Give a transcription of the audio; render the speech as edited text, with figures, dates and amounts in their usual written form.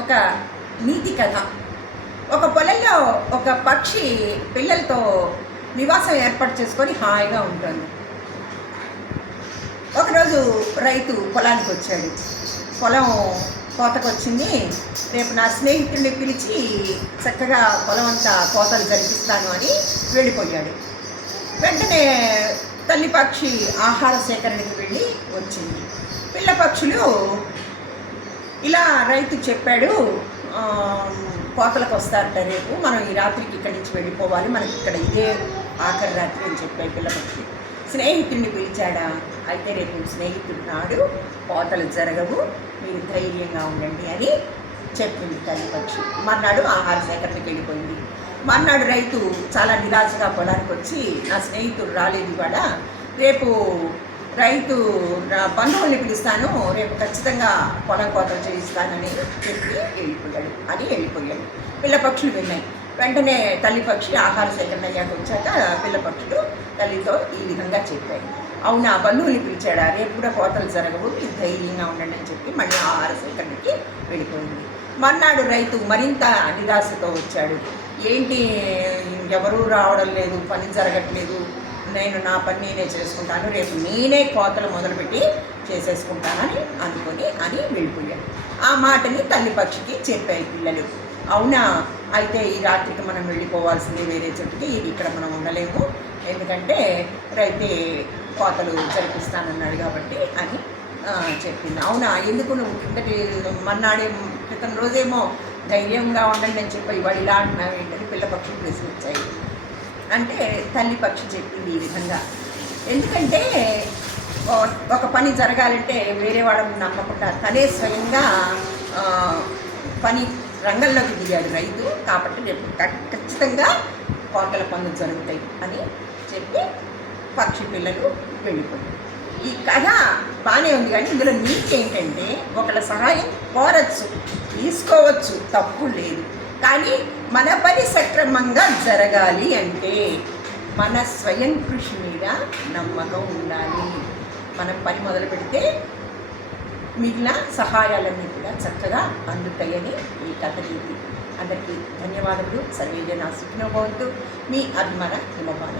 ఒక నీతి కథ. ఒక పొలంలో ఒక పక్షి పిల్లలతో నివాసం ఏర్పాటు చేసుకొని హాయిగా ఉంటుంది. ఒకరోజు రైతు పొలానికి వచ్చాడు. పొలం కోతకు వచ్చింది. రేపు నా స్నేహితుడిని పిలిచి చక్కగా పొలం అంతా కోతలు జరిపిస్తాను అని వెళ్ళిపోయాడు. వెంటనే తల్లి పక్షి ఆహార సేకరణకి వెళ్ళి వచ్చింది. పిల్ల పక్షులు ఇలా రైతు చెప్పాడు, కోతలకు వస్తారట రేపు, మనం ఈ రాత్రికి ఇక్కడి నుంచి వెళ్ళిపోవాలి, మనకి ఇక్కడ ఇదే ఆఖరి రాత్రి అని చెప్పాడు పిల్ల పక్షి. స్నేహితుడిని పిలిచాడా? అయితే రేపు స్నేహితుడు నాడు కోతలు జరగవు, మీరు ధైర్యంగా ఉండండి అని చెప్పింది తల్లి పక్షి. మర్నాడు ఆహార సేకరణకి వెళ్ళిపోయింది. మర్నాడు రైతు చాలా నిరాశగా పొలానికి వచ్చి, నా స్నేహితుడు రాలేదు ఇవాళ, రేపు రైతు బంధువుల్ని పిలుస్తాను, రేపు ఖచ్చితంగా పొలం కోతలు చేయిస్తానని చెప్పి వెళ్ళిపోయాడు. పిల్ల పక్షులు విన్నాయి. వెంటనే తల్లి పక్షి ఆహార సేకరణ అయ్యాక వచ్చాక పిల్ల పక్షులు తల్లితో ఈ విధంగా చెప్పాయి. అవునా, బంధువుల్ని పిలిచాడా? రేపు కూడా కోతలు జరగవు, మీరు ధైర్యంగా ఉండండి అని చెప్పి మళ్ళీ ఆహార సేకరణకి వెళ్ళిపోయింది. మర్నాడు రైతు మరింత నిరాశతో వచ్చాడు. ఏంటి, ఎవరూ రావడం లేదు, పని జరగట్లేదు, నేను నా పని నేనే చేసుకుంటాను, రేపు నేనే కోతలు మొదలుపెట్టి చేసేసుకుంటానని అని వెళ్ళిపోయాడు. ఆ మాటని తల్లి పక్షికి చెప్పాయి పిల్లలు. అవునా, అయితే ఈ రాత్రికి మనం వెళ్ళిపోవాల్సింది వేరే చోటుకి, ఇక్కడ మనం ఉండలేము, ఎందుకంటే రైతే కోతలు జరిపిస్తానన్నాడు కాబట్టి అని చెప్పింది. అవునా, ఎందుకు నువ్వు మన్నాడే క్రితం రోజేమో ధైర్యంగా ఉండండి అని చెప్పి ఇవాడు ఇలా అంటున్నావు ఏంటని పిల్ల పక్షులు ప్రశ్నించాయి. అంటే తల్లి పక్షి చెప్పింది ఈ విధంగా, ఎందుకంటే ఒక పని జరగాలంటే వేరే వాళ్ళని నమ్మకుండా తనే స్వయంగా పని రంగంలోకి దిగాడు రైతు, కాబట్టి రేపు ఖచ్చితంగా కోతల పనులు జరుగుతాయి అని చెప్పి పక్షి పిల్లలు వెళ్ళిపోయారు. ఈ కథ బాగానే ఉంది, కానీ ఇందులో నీతి ఏంటంటే ఒకళ్ళ సహాయం కోరచ్చు, తీసుకోవచ్చు, తప్పు లేదు, కానీ మన పని సక్రమంగా జరగాలి అంటే మన స్వయం కృషి మీద నమ్మకం ఉండాలి. మనం పని మొదలు పెడితే మిగిలిన సహాయాలన్నీ కూడా చక్కగా అందుతాయని ఈ కథ నీతి. అందరికీ ధన్యవాదములు. సర్వేజన సుఖినో భవంతు. మీ అభిమాన హిమబాల.